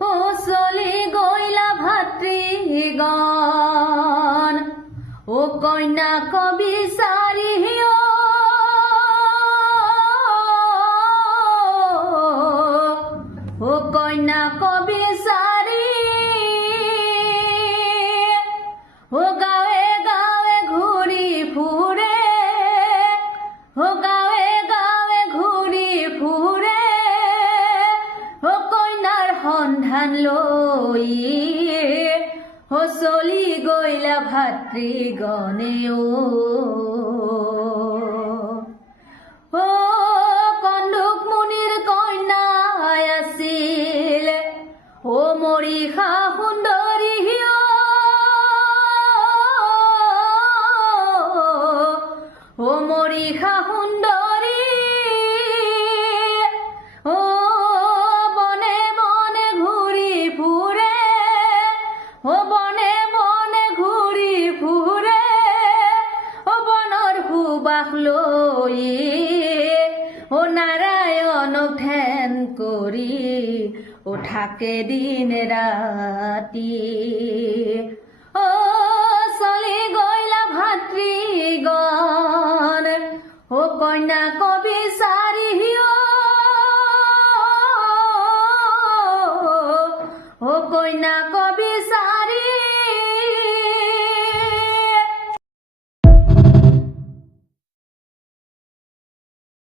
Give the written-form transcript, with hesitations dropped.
ও চলি গইলা ভাতৃগণ, ও কন্যা কবিচারী, ও কন্যা কবিচারী, ও গাঁৱে গাঁৱে ঘূৰি ফুৰে, ও গাঁৱে গাঁৱে ঘূৰি ফুৰে, ও কন্যাৰ সন্ধান লৈ, ও চলি গইলা ভাতৃগণে ও কন্দুক মুনিৰ কন্যাই আছিল, ও মৰিষা সুন্দৰী, ও মৰিষা সুন্দৰী, ও বনে বনে ঘূৰি ফুৰে, ও বনে বনে ঘূৰি ফুৰে, ও বনৰ সুবাস লৈ, ও নাৰায়ণক ধ্যান কৰি, ও থাকে দিন ৰাতি, ও চলি গইলা ভাতৃগণ, ও কন্যা কবিচারী, ও কন্যা কবিচারী।